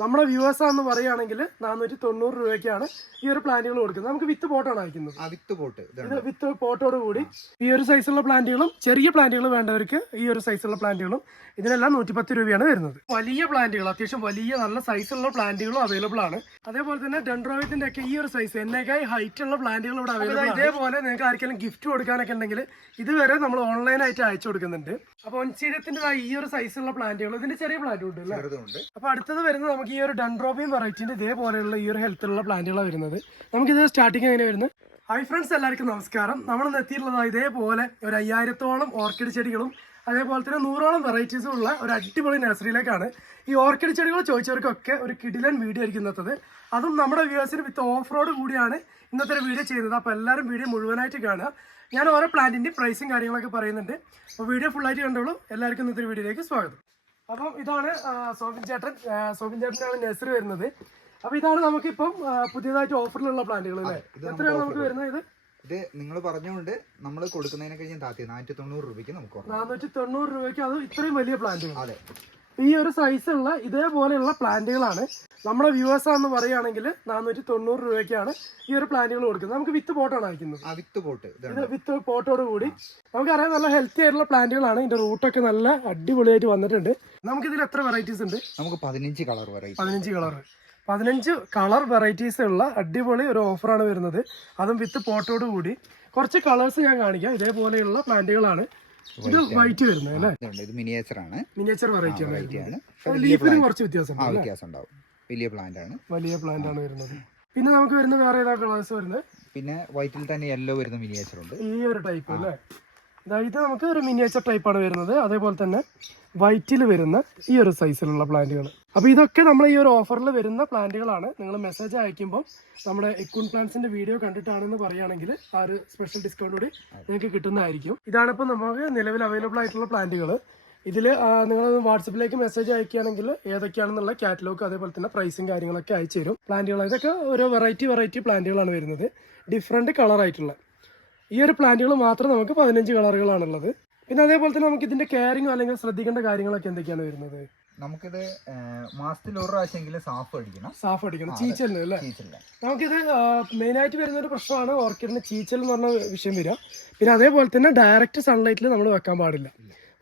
നമ്മുടെ വ്യൂവേഴ്സ് ആണെന്ന് പറയുകയാണെങ്കിൽ നാനൂറ്റി തൊണ്ണൂറ് രൂപയ്ക്കാണ് ഈ ഒരു പ്ലാന്റുകൾ കൊടുക്കുന്നത്. നമുക്ക് വിത്ത് പോട്ടാണ് അയക്കുന്നത്. With pot. ഇത് വിത്ത് പോട്ടോട് കൂടി ഈ ഒരു സൈസുള്ള പ്ലാന്റുകളും ചെറിയ പ്ലാന്റുകൾ വേണ്ടവർക്ക് ഈ ഒരു സൈസുള്ള പ്ലാന്റുകളും ഇതിനെല്ലാം നൂറ്റിപ്പത്ത് രൂപയാണ് വരുന്നത്. വലിയ പ്ലാന്റുകൾ അത്യാവശ്യം വലിയ നല്ല സൈസുള്ള പ്ലാന്റുകളും അവൈലബിൾ ആണ്. അതേപോലെ തന്നെ ഡെൻഡ്രോയത്തിന്റെ ഒക്കെ ഈ ഒരു സൈസ് എന്നേക്കായി ഹൈറ്റ് ഉള്ള പ്ലാന്റുകൾ ഇവിടെ അവൈലബിൾ ആണ്. ഇതേപോലെ നിങ്ങൾക്ക് ആർക്കെങ്കിലും ഗിഫ്റ്റ് കൊടുക്കാനൊക്കെ ഉണ്ടെങ്കിൽ ഇതുവരെ നമ്മൾ ഓൺലൈനായിട്ട് അയച്ചു കൊടുക്കുന്നുണ്ട്. അപ്പോൾ ഒൻചീരത്തിന്റെ ഈ ഒരു സൈസുള്ള പ്ലാന്റുകൾ ഇതിന്റെ ചെറിയ പ്ലാന്റും ഉണ്ട് അല്ലേ അപ്പൊ അടുത്തത് വരുന്നത് നമുക്ക് ഈ ഒരു ഡൺഡ്രോബിയം വെറൈറ്റിന്റെ ഇതേപോലെയുള്ള ഈ ഒരു ഹെൽത്തിലുള്ള പ്ലാന്റുകളാണ് വരുന്നത്. നമുക്കിത് സ്റ്റാർട്ടിങ് എങ്ങനെ വരുന്നത് ഹൈ ഫ്രണ്ട്സ് എല്ലാവർക്കും നമസ്കാരം. നമ്മൾ എത്തിയിട്ടുള്ളത് ഇതേപോലെ ഒരു അയ്യായിരത്തോളം ഓർക്കിഡ് ചെടികളും അതേപോലെ തന്നെ നൂറോളം വെറൈറ്റീസും ഉള്ള ഒരു അടിപൊളി നഴ്സറിയിലേക്കാണ് ഈ ഓർക്കിഡ് ചെടികൾ ചോദിച്ചവർക്കൊക്കെ ഒരു കിടിലൻ വീഡിയോ ആയിരിക്കും ഇന്നത്തത്. അതും നമ്മുടെ വ്യൂവേഴ്സിന് വിത്ത് ഓഫ് റോഡ് കൂടിയാണ് ഇന്നത്തെ ഒരു വീഡിയോ ചെയ്യുന്നത്. അപ്പോൾ എല്ലാവരും വീഡിയോ മുഴുവനായിട്ട് കാണുക. ഞാൻ ഓരോ പ്ലാന്റിന്റെ പ്രൈസും കാര്യങ്ങളൊക്കെ പറയുന്നുണ്ട്. അപ്പോൾ വീഡിയോ ഫുള്ളായിട്ട് കണ്ടോളൂ. എല്ലാവർക്കും ഇന്നത്തെ വീഡിയോയിലേക്ക് സ്വാഗതം. അപ്പം ഇതാണ് സോഫിൻ സോബിൻ ചേട്ടൻ സോഫിൻ സോബിൻ ചേട്ടനാണ് നഴ്സറി വരുന്നത്. അപ്പൊ ഇതാണ് നമുക്കിപ്പം പുതിയതായിട്ട് ഓഫറിലുള്ള പ്ലാന്റുകൾ അല്ലേ? എത്രയാണ് നമുക്ക് വരുന്നത് ഇത്? ഇത് നിങ്ങൾ പറഞ്ഞുകൊണ്ട് നമ്മൾ കൊടുക്കുന്നതിനെ കഴിഞ്ഞ് താത്തി നാനൂറ്റി തൊണ്ണൂറ് രൂപയ്ക്ക് നമുക്ക് നാനൂറ്റി തൊണ്ണൂറ് രൂപയ്ക്ക് അത് ഇത്രയും വലിയ പ്ലാന്റ് അതെ. ഈ ഒരു സൈസുള്ള ഇതേപോലെയുള്ള പ്ലാന്റുകളാണ്. നമ്മുടെ വ്യൂവേഴ്സ് എന്ന് പറയുകയാണെങ്കിൽ നാനൂറ്റി തൊണ്ണൂറ് രൂപയ്ക്കാണ് ഈ ഒരു പ്ലാന്റുകൾ കൊടുക്കുന്നത്. നമുക്ക് വിത്ത് പോട്ടാണ് അയക്കുന്നത്. വിത്ത് പോട്ട് ഇത് വിത്ത് പോട്ടോട് കൂടി. നമുക്കറിയാം നല്ല ഹെൽത്തി ആയിട്ടുള്ള പ്ലാന്റുകളാണ്. ഇതിന്റെ റൂട്ടൊക്കെ നല്ല അടിപൊളിയായിട്ട് വന്നിട്ടുണ്ട്. നമുക്ക് ഇതിൽ എത്ര വെറൈറ്റീസ് ഉണ്ട്? നമുക്ക് പതിനഞ്ച് കളർ വെറൈറ്റി പതിനഞ്ച് കളർ പതിനഞ്ച് കളർ വെറൈറ്റീസ് ഉള്ള അടിപൊളി ഒരു ഓഫറാണ് വരുന്നത്. അതും വിത്ത് പോട്ടോട് കൂടി. കുറച്ച് കളേഴ്സ് ഞാൻ കാണിക്കാം. ഇതേപോലെയുള്ള പ്ലാന്റുകളാണ്. ഇത് വൈറ്റ് വരുന്നത് അല്ലേ? ഇത് മിനിയേച്ചർ ആണ്. മിനിയേച്ചർ വെറൈറ്റി ആണ്. ലീഫിനും കുറച്ച് വ്യത്യാസം വ്യത്യാസം ഉണ്ടാവും വലിയ പ്ലാന്റ് ആണ്. വലിയ പ്ലാന്റ് ആണ് വരുന്നത്. പിന്നെ നമുക്ക് വരുന്ന വേറെ ഏതാ കളേഴ്സ് വരുന്നത്? പിന്നെ വൈറ്റിൽ തന്നെ യെല്ലോ വരുന്ന മിനിയേച്ചർ ഉണ്ട്. ഈ ഒരു ടൈപ്പ് അല്ലേ? ഇതാ നമുക്ക് ഒരു മിനിയേച്ചർ ടൈപ്പാണ് വരുന്നത്. അതേപോലെ തന്നെ വൈറ്റിൽ വരുന്ന ഈ ഒരു സൈസിലുള്ള പ്ലാന്റുകൾ അപ്പോൾ ഇതൊക്കെ നമ്മൾ ഈ ഒരു ഓഫറിൽ വരുന്ന പ്ലാന്റുകളാണ് നിങ്ങൾ മെസ്സേജ് അയക്കുമ്പോൾ നമ്മുടെ എക്കൂൺ പ്ലാന്റ്സിന്റെ വീഡിയോ കണ്ടിട്ടാണെന്ന് പറയുകയാണെങ്കിൽ ആ ഒരു സ്പെഷ്യൽ ഡിസ്കൗണ്ട് കൂടി നിങ്ങൾക്ക് കിട്ടുന്നതായിരിക്കും. ഇതാണ് ഇപ്പോൾ നമുക്ക് നിലവിൽ അവൈലബിൾ ആയിട്ടുള്ള പ്ലാന്റുകൾ ഇതിൽ നിങ്ങൾ വാട്സപ്പിലേക്ക് മെസ്സേജ് അയക്കുകയാണെങ്കിൽ ഏതൊക്കെയാണെന്നുള്ള കാറ്റലോഗ് അതേപോലെ തന്നെ പ്രൈസും കാര്യങ്ങളൊക്കെ അയച്ചു തരും പ്ലാന്റുകൾ ഇതൊക്കെ ഓരോ വെറൈറ്റി വെറൈറ്റി പ്ലാന്റുകളാണ് വരുന്നത്. ഡിഫറെന്റ് കളറായിട്ടുള്ള ഈ ഒരു പ്ലാന്റുകൾ മാത്രം നമുക്ക് പതിനഞ്ച് കളറുകളാണുള്ളത്. പിന്നെ അതേപോലെ തന്നെ നമുക്ക് ഇതിന്റെ കെയറിംഗ് അല്ലെങ്കിൽ ശ്രദ്ധിക്കേണ്ട കാര്യങ്ങളൊക്കെ എന്തൊക്കെയാണ് വരുന്നത്? നമുക്കിത് മാസത്തിൽ ഒരു പ്രാവശ്യമെങ്കിലും സാഫ് അടിക്കണം. സാഫ് അടിക്കണം. ചീച്ചലിന് അല്ലേ? നമുക്കിത് മെയിനായിട്ട് വരുന്ന ഒരു പ്രശ്നമാണ് ഓർക്കിഡിന് ചീച്ചൽ എന്ന് പറഞ്ഞ വിഷയം വരിക. പിന്നെ അതേപോലെ തന്നെ ഡയറക്റ്റ് സൺലൈറ്റിൽ നമ്മൾ വെക്കാൻ പാടില്ല.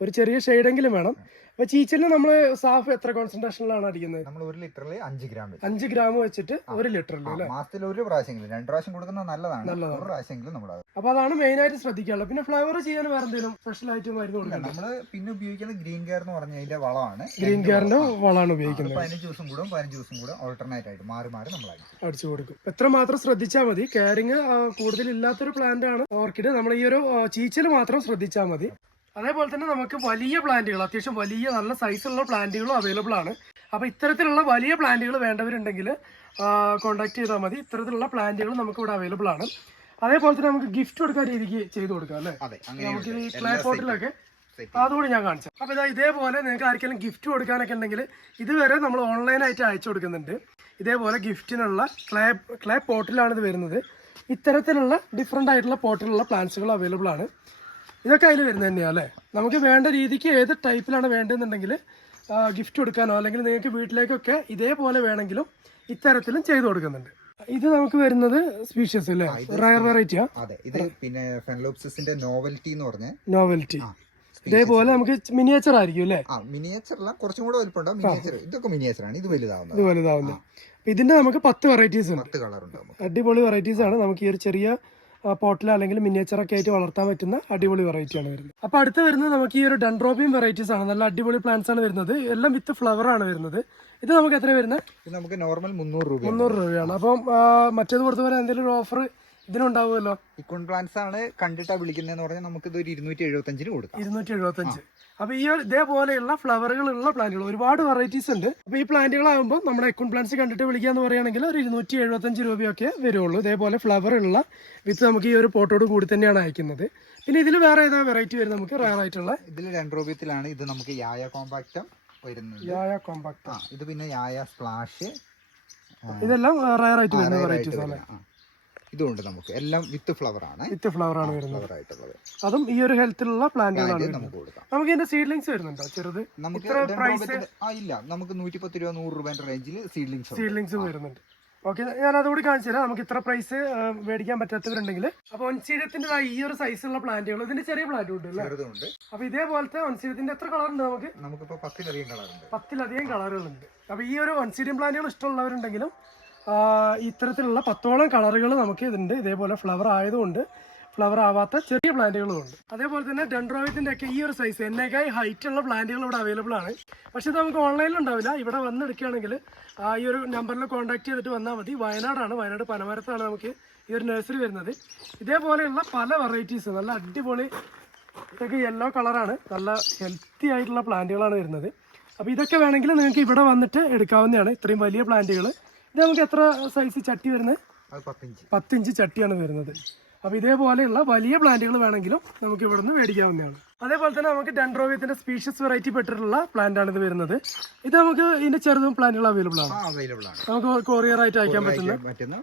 ഒരു ചെറിയ ഷെയ്ഡെങ്കിലും വേണം. അപ്പൊ ചീച്ചലിന് നമ്മൾ സാഫ് എത്ര കോൺസെൻട്രേഷനിലാണ് അടിക്കുന്നത്? നമ്മൾ ഒരു ലിറ്ററിൽ അഞ്ച് ഗ്രാം അഞ്ച് ഗ്രാം വെച്ചിട്ട് ഒരു ലിറ്ററിൽ അല്ലേ? മാസത്തിൽ ഒരു പ്രാവശ്യമെങ്കിലും. രണ്ട് പ്രാവശ്യം കൊടുക്കുന്നത് നല്ലതാണ്. നല്ലതാണ്. ഒരു പ്രാവശ്യമെങ്കിലും നമ്മൾ അപ്പൊ അതാണ് മെയിൻ ആയിട്ട് ശ്രദ്ധിക്കാനുള്ളത്. പിന്നെ ഫ്ലവർ ചെയ്യാൻ വേറെ എന്തെങ്കിലും സ്പെഷ്യൽ ആയിട്ട് മരുന്ന് കൊടുക്കണം നമ്മൾ പിന്നെ ഉപയോഗിക്കുന്നത് ഗ്രീൻ കെയർ എന്ന് പറഞ്ഞ അതിന്റെ വളമാണ്. ഗ്രീൻ കെയറിന്റെ വളമാണ്. ഉപയോഗിക്കുന്നത്. പതിനഞ്ച് ദിവസം കൂടും പതിനഞ്ച് ദിവസം കൂടും. ഓൾട്ടർനേറ്റ് ആയിട്ട് മാറി മാറി നമ്മൾ അടിക്കും. അടിച്ചു കൊടുക്കും. എത്ര മാത്രം ശ്രദ്ധിച്ചാൽ മതി. കെയറിങ് കൂടുതൽ ഇല്ലാത്തൊരു പ്ലാന്റ് ആണ് ഓർക്കിഡ് നമ്മൾ ഈ ഒരു ചീച്ചൽ മാത്രം ശ്രദ്ധിച്ചാൽ മതി. അതേപോലെ തന്നെ നമുക്ക് വലിയ പ്ലാന്റുകൾ അത്യാവശ്യം വലിയ നല്ല സൈസുള്ള പ്ലാന്റുകളും അവൈലബിൾ ആണ്. അപ്പോൾ ഇത്തരത്തിലുള്ള വലിയ പ്ലാന്റുകൾ വേണ്ടവരുണ്ടെങ്കിൽ കോൺടാക്ട് ചെയ്താൽ മതി. ഇത്തരത്തിലുള്ള പ്ലാന്റുകൾ നമുക്ക് ഇവിടെ അവൈലബിൾ ആണ്. അതേപോലെ തന്നെ നമുക്ക് ഗിഫ്റ്റ് കൊടുക്കാൻ രീതിക്ക് ചെയ്തു കൊടുക്കാം അല്ലേ? നമുക്ക് ഈ ക്ലേ പോട്ടിലൊക്കെ അതുകൂടി ഞാൻ കാണിച്ചു. അപ്പോൾ ഇതാ ഇതേപോലെ നിങ്ങൾക്ക് ആർക്കെങ്കിലും ഗിഫ്റ്റ് കൊടുക്കാനൊക്കെ ഉണ്ടെങ്കിൽ ഇതുവരെ നമ്മൾ ഓൺലൈനായിട്ട് അയച്ചു കൊടുക്കുന്നുണ്ട്. ഇതേപോലെ ഗിഫ്റ്റിനുള്ള ക്ലേ ക്ലേ പോട്ടിലാണ് ഇത് വരുന്നത്. ഇത്തരത്തിലുള്ള ഡിഫറെന്റ് ആയിട്ടുള്ള പോട്ടിലുള്ള പ്ലാന്റ്സുകൾ അവൈലബിൾ ആണ്. ഇതൊക്കെ അതിൽ വരുന്നത് തന്നെയാണ് അല്ലേ? നമുക്ക് വേണ്ട രീതിക്ക് ഏത് ടൈപ്പിലാണ് വേണ്ടതെന്നുണ്ടെങ്കിൽ ഗിഫ്റ്റ് കൊടുക്കാനോ അല്ലെങ്കിൽ നിങ്ങൾക്ക് വീട്ടിലേക്കൊക്കെ ഇതേപോലെ വേണമെങ്കിലും ഇത്തരത്തിലും ചെയ്തു കൊടുക്കുന്നുണ്ട്. ഇത് നമുക്ക് വരുന്നത് സ്പീഷ്യസ് അല്ലേ? റയർ വെറൈറ്റിയാ അതെ ഇത് പിന്നെ നോവൽറ്റി എന്ന് പറഞ്ഞ നോവൽറ്റി ഇതേപോലെ നമുക്ക് മിനിയേച്ചർ ആയിരിക്കും അല്ലേ? ആ മിനിയേച്ചറില കുറച്ചും കൂടെ മിനിയേച്ചർ ഇതൊക്കെ മിനിയേച്ചർ ആണ്. ഇത് വലുതാവുന്നത്. ഇത് വലുതാവുന്നത്. ഇതിന്റെ നമുക്ക് പത്ത് വെറൈറ്റീസ് ഉണ്ട്. പത്ത് കളർ ഉണ്ട് അടിപൊളി വെറൈറ്റീസ് ആണ്. നമുക്ക് ഈ ഒരു ചെറിയ പോട്ടിൽ അല്ലെങ്കിൽ മിനിയേച്ചറൊക്കെ ആയിട്ട് വളർത്താൻ പറ്റുന്ന അടിപൊളി വെറൈറ്റി ആണ് വരുന്നത്. അപ്പൊ അടുത്ത് വരുന്നത് നമുക്ക് ഈ ഒരു ഡൺഡ്രോബിയം വെറൈറ്റീസ് ആണ്. നല്ല അടിപൊളി പ്ലാന്റ്സ് ആണ് വരുന്നത്. എല്ലാം വിത്ത് ഫ്ലവർ ആണ് വരുന്നത്. ഇത് നമുക്ക് എത്ര വരുന്നത്? നമുക്ക് നോർമൽ മുന്നൂറ് രൂപ മുന്നൂറ് രൂപയാണ്. അപ്പം മറ്റേത് കൊടുത്ത പോലെ എന്തെങ്കിലും ഒരു ഓഫർ ഇതിനുണ്ടാവുമല്ലോ? ഇക്കോൺ പ്ലാന്റ്സ് ആണ് കണ്ടിട്ടാ വിളിക്കുന്നതെന്ന് പറഞ്ഞാൽ നമുക്ക് ഇത് ഒരു ഇരുന്നൂറ്റി എഴുപത്തഞ്ചിന് കൊടുക്കാം. ഇരുന്നൂറ്റി എഴുപത്തഞ്ച് അപ്പൊ ഈ ഇതേപോലെയുള്ള ഫ്ലവറുകളുള്ള പ്ലാന്റുകൾ ഒരുപാട് വെറൈറ്റീസ് ഉണ്ട്. അപ്പൊ ഈ പ്ലാന്റുകളാകുമ്പോൾ നമ്മുടെ എക്കോൺ പ്ലാന്റ്സ് കണ്ടിട്ട് വിളിക്കാന്ന് പറയുകയാണെങ്കിൽ ഒരു ഇരുന്നൂറ്റി എഴുപത്തഞ്ച് രൂപയൊക്കെ വരുള്ളൂ ഇതേപോലെ ഫ്ലവർ ഉള്ള വിത്ത് നമുക്ക് ഈ ഒരു പോട്ടോട് കൂടി തന്നെയാണ് അയക്കുന്നത്. പിന്നെ ഇതിൽ വേറെ ഏതാ വെറൈറ്റി വരും നമുക്ക്? റയർ ആയിട്ടുള്ള? ഇതിൽ രണ്ട് രൂപത്തിലാണ് ഇത് നമുക്ക് യായ കോമ്പാക്റ്റം വരുന്നത്. യായ കോമ്പാക്ട് ഇത് പിന്നെ യായ സ്പ്ലാഷ് ഇതെല്ലാം റയർ ആയിട്ട് വരുന്ന വെറൈറ്റീസ് ആണ്. ഇതുണ്ട് നമുക്ക്. എല്ലാം വിത്ത് ഫ്ലവർ ആണ് വിത്ത് ഫ്ലവർ ആണ് വരുന്നത്. ആയിട്ടുള്ളത് അതും ഈ ഒരു ഹെൽത്തിലുള്ള പ്ലാന്റുകളാണ് പ്ലാന്റ് നമുക്ക് കൊടുക്കാം. നമുക്ക് ഇതിന്റെ സീഡ്ലിങ്സ് വരുന്നുണ്ടോ? ചെറുത്? നമുക്ക് price? ആ ഇല്ല. നമുക്ക് നൂറ്റിപ്പത്ത് രൂപ നൂറ് രൂപയുടെ റേഞ്ചിൽ സീഡ്ലിങ്സ് സീഡ്ലിങ്സ് വരുന്നുണ്ട്. ഓക്കെ ഞാൻ അതുകൂടി കാണിച്ചു തരാം. നമുക്ക് ഇത്ര പ്രൈസ് മേടിക്കാൻ പറ്റാത്തവരുണ്ടെങ്കിൽ. അപ്പൊ ഒൻസീരത്തിന്റെ ഈ ഒരു സൈസുള്ള പ്ലാന്റുകൾ ഇതിന്റെ ചെറിയ പ്ലാന്റ് ഉണ്ട് അല്ലേ? അപ്പൊ ഇതേപോലത്തെ ഒൻസീരത്തിന്റെ എത്ര കളർ ഉണ്ട് നമുക്ക്? നമുക്കിപ്പോ പത്തിലധികം കളറുണ്ട് പത്തിലധികം കളറുകളുണ്ട് അപ്പൊ ഈ ഒരു ഒൻസീരിയം പ്ലാന്റുകൾ ഇഷ്ടമുള്ളവരുണ്ടെങ്കിലും ഇത്തരത്തിലുള്ള പത്തോളം കളറുകൾ നമുക്ക് ഇതുണ്ട് ഇതേപോലെ ഫ്ലവർ ആയതുകൊണ്ട് ഫ്ലവർ ആവാത്ത ചെറിയ പ്ലാന്റുകളും ഉണ്ട്. അതേപോലെ തന്നെ ഡെൻഡ്രോയിത്തിന്റെ ഒക്കെ ഈ ഒരു സൈസ് എന്നേക്കായി ഹൈറ്റ് ഉള്ള പ്ലാന്റുകൾ ഇവിടെ അവൈലബിൾ ആണ്. പക്ഷെ ഇത് നമുക്ക് ഓൺലൈനിൽ ഉണ്ടാവില്ല. ഇവിടെ വന്ന് എടുക്കുകയാണെങ്കിൽ ഈ ഒരു നമ്പറിൽ കോൺടാക്ട് ചെയ്തിട്ട് വന്നാൽ മതി. വയനാടാണ്. വയനാട് പനമരത്താണ് നമുക്ക് ഈ ഒരു നഴ്സറി വരുന്നത്. ഇതേപോലെയുള്ള പല വെറൈറ്റീസ് നല്ല അടിപൊളി ഇതൊക്കെ യെല്ലോ കളറാണ് നല്ല ഹെൽത്തി ആയിട്ടുള്ള പ്ലാന്റുകളാണ് വരുന്നത്. അപ്പോൾ ഇതൊക്കെ വേണമെങ്കിൽ നിങ്ങൾക്ക് ഇവിടെ വന്നിട്ട് എടുക്കാവുന്നതാണ്. ഇത്രയും വലിയ പ്ലാന്റുകൾ ഇത് നമുക്ക് എത്ര സൈസ് ചട്ടി വരുന്നത്? പത്തിഞ്ച്. ചട്ടിയാണ് വരുന്നത്. അപ്പോൾ ഇതേപോലെയുള്ള വലിയ പ്ലാന്റുകൾ വേണമെങ്കിലും നമുക്ക് ഇവിടുന്ന് മേടിക്കാവുന്നതാണ്. അതേപോലെ തന്നെ നമുക്ക് ഡെൻഡ്രോവിയത്തിന്റെ സ്പീഷ്യസ് വെറൈറ്റി പെട്ടിട്ടുള്ള പ്ലാന്റ് ആണ് ഇത് വരുന്നത്. ഇത് നമുക്ക് ഇതിന്റെ ചെറുതും പ്ലാന്റുകൾ അവൈലബിൾ ആണ്. നമുക്ക് കൊറിയർ ആയിട്ട് അയക്കാൻ പറ്റുന്ന പറ്റുന്ന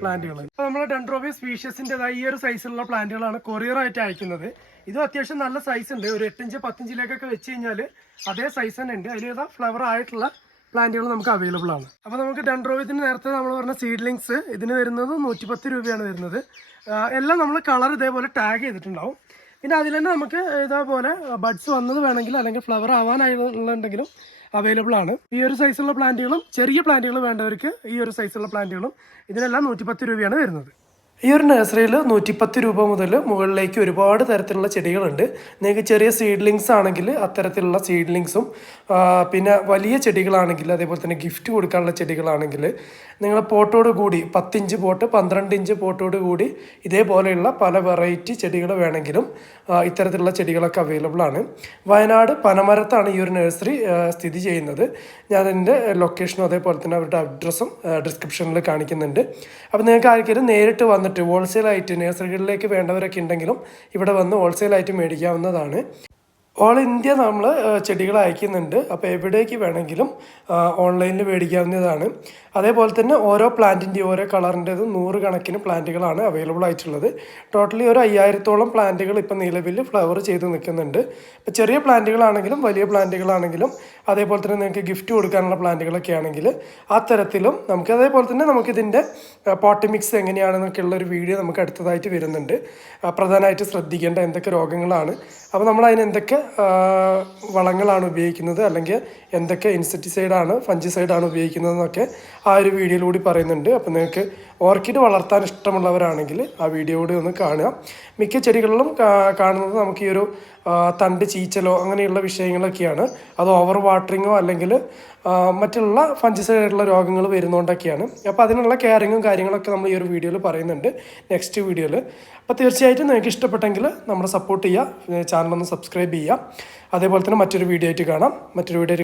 പ്ലാന്റുകൾ അപ്പോൾ നമ്മൾ ഡെൻഡ്രോവിയ സ്പീഷ്യസിന്റെതായ ഈ ഒരു സൈസിലുള്ള പ്ലാന്റുകളാണ് കൊറിയർ ആയിട്ട് അയക്കുന്നത്. ഇത് അത്യാവശ്യം നല്ല സൈസ് ഉണ്ട്. ഒരു എട്ടിഞ്ച് പത്തിഞ്ചിലേക്കൊക്കെ വെച്ച് കഴിഞ്ഞാൽ അതേ സൈസ് തന്നെ ഉണ്ട്. അതിലേതാ ഫ്ലവർ ആയിട്ടുള്ള പ്ലാന്റുകൾ നമുക്ക് അവൈലബിൾ ആണ്. അപ്പോൾ നമുക്ക് ഡെൻഡ്രോബിയത്തിന് നേരത്തെ നമ്മൾ പറഞ്ഞ സീഡ്ലിങ്സ് ഇതിന് വരുന്നത് നൂറ്റിപ്പത്ത് രൂപയാണ് വരുന്നത്. എല്ലാം നമ്മൾ കളർ ഇതേപോലെ ടാഗ് ചെയ്തിട്ടുണ്ടാവും. പിന്നെ അതിൽ തന്നെ നമുക്ക് ഇതേപോലെ ബഡ്സ് വന്നത് വേണമെങ്കിൽ അല്ലെങ്കിൽ ഫ്ലവർ ആവാനായിട്ടുണ്ടെങ്കിലും അവൈലബിൾ ആണ്. ഈ ഒരു സൈസുള്ള പ്ലാന്റുകളും ചെറിയ പ്ലാന്റുകൾ വേണ്ടവർക്ക് ഈ ഒരു സൈസുള്ള പ്ലാന്റുകളും ഇതിനെല്ലാം നൂറ്റിപ്പത്ത് രൂപയാണ് വരുന്നത്. ഈ ഒരു നഴ്സറിയിൽ നൂറ്റിപ്പത്ത് രൂപ മുതൽ മുകളിലേക്ക് ഒരുപാട് തരത്തിലുള്ള ചെടികളുണ്ട്. നിങ്ങൾക്ക് ചെറിയ സീഡ്ലിങ്സ് ആണെങ്കിൽ അത്തരത്തിലുള്ള സീഡ്ലിങ്സും പിന്നെ വലിയ ചെടികളാണെങ്കിൽ അതേപോലെ തന്നെ ഗിഫ്റ്റ് കൊടുക്കാനുള്ള ചെടികളാണെങ്കിൽ നിങ്ങൾ പോട്ടോട് കൂടി പത്തിഞ്ച് പോട്ട് പന്ത്രണ്ട് ഇഞ്ച് പോട്ടോട് കൂടി ഇതേപോലെയുള്ള പല വെറൈറ്റി ചെടികൾ വേണമെങ്കിലും ഇത്തരത്തിലുള്ള ചെടികളൊക്കെ അവൈലബിൾ ആണ്. വയനാട് പനമരത്താണ് ഈ ഒരു നഴ്സറി സ്ഥിതി ചെയ്യുന്നത്. ഞാൻ അതിന്റെ ലൊക്കേഷനും അതേപോലെ തന്നെ അവരുടെ അഡ്രസ്സും ഡിസ്ക്രിപ്ഷനിൽ കാണിക്കുന്നുണ്ട്. അപ്പോൾ നിങ്ങൾക്ക് ആർക്കെങ്കിലും നേരിട്ട് വന്നിട്ട് ഹോൾസെയിലായിട്ട് നേഴ്സറികളിലേക്ക് വേണ്ടവരൊക്കെ ഉണ്ടെങ്കിലും ഇവിടെ വന്ന് ഹോൾസെയിൽ ഹോൾസെയിലായിട്ട് മേടിക്കാവുന്നതാണ്. ഓൾ ഇന്ത്യ നമ്മൾ ചെടികൾ അയക്കുന്നുണ്ട്. അപ്പോൾ എവിടേക്ക് വേണമെങ്കിലും ഓൺലൈനിൽ മേടിക്കാവുന്നതാണ്. അതേപോലെ തന്നെ ഓരോ പ്ലാന്റിന്റെയും ഓരോ കളറിന്റെതും നൂറ് കണക്കിന് പ്ലാന്റുകളാണ് അവൈലബിൾ ആയിട്ടുള്ളത്. ടോട്ടലി ഒരു അയ്യായിരത്തോളം പ്ലാന്റുകൾ ഇപ്പം നിലവിൽ ഫ്ലവർ ചെയ്ത് നിൽക്കുന്നുണ്ട്. ഇപ്പോൾ ചെറിയ പ്ലാന്റുകളാണെങ്കിലും വലിയ പ്ലാന്റുകളാണെങ്കിലും അതേപോലെ തന്നെ നിങ്ങൾക്ക് ഗിഫ്റ്റ് കൊടുക്കാനുള്ള പ്ലാന്റുകളൊക്കെ ആണെങ്കിൽ ആ തരത്തിലും നമുക്ക് അതേപോലെ തന്നെ നമുക്കിതിന്റെ പോട്ടി മിക്സ് എങ്ങനെയാണെന്നൊക്കെ ഉള്ള ഒരു വീഡിയോ നമുക്ക് അടുത്തതായിട്ട് വരുന്നുണ്ട്. പ്രധാനമായിട്ട് ശ്രദ്ധിക്കേണ്ട എന്തൊക്കെ രോഗങ്ങളാണ്. അപ്പോൾ നമ്മൾ അതിന് എന്തൊക്കെ ആ, വളങ്ങളാണ് ഉപയോഗിക്കുന്നത്. അല്ലെങ്കിൽ എന്തൊക്കെ ഇൻസെക്ടിസൈഡാണ് ഫഞ്ചിസൈഡാണ് ഉപയോഗിക്കുന്നതെന്നൊക്കെ ആ ഒരു വീഡിയോയിലൂടെ പറയുന്നുണ്ട്. അപ്പോൾ നിങ്ങൾക്ക് ഓർക്കിഡ് വളർത്താൻ ഇഷ്ടമുള്ളവരാണെങ്കിൽ ആ വീഡിയോ കൂടി ഒന്ന് കാണുക. മിക്ക ചെടികളിലും കാണുന്നത് നമുക്ക് ഈ ഒരു തണ്ട് ചീച്ചലോ അങ്ങനെയുള്ള വിഷയങ്ങളൊക്കെയാണ്. അത് ഓവർ വാട്ടറിങ്ങോ അല്ലെങ്കിൽ മറ്റുള്ള ഫഞ്ചസൈഡുള്ള രോഗങ്ങൾ വരുന്നതുകൊണ്ടൊക്കെയാണ് അപ്പോൾ അതിനുള്ള കെയറിങ്ങും കാര്യങ്ങളൊക്കെ നമ്മൾ ഈ ഒരു വീഡിയോയിൽ പറയുന്നുണ്ട്. നെക്സ്റ്റ് വീഡിയോയിൽ. അപ്പോൾ തീർച്ചയായിട്ടും നിങ്ങൾക്ക് ഇഷ്ടപ്പെട്ടെങ്കിൽ നമ്മളെ സപ്പോർട്ട് ചെയ്യുക. ചാനലൊന്ന് സബ്സ്ക്രൈബ് ചെയ്യുക. അതേപോലെ തന്നെ മറ്റൊരു വീഡിയോ ആയിട്ട് കാണാം. മറ്റൊരു വീഡിയോ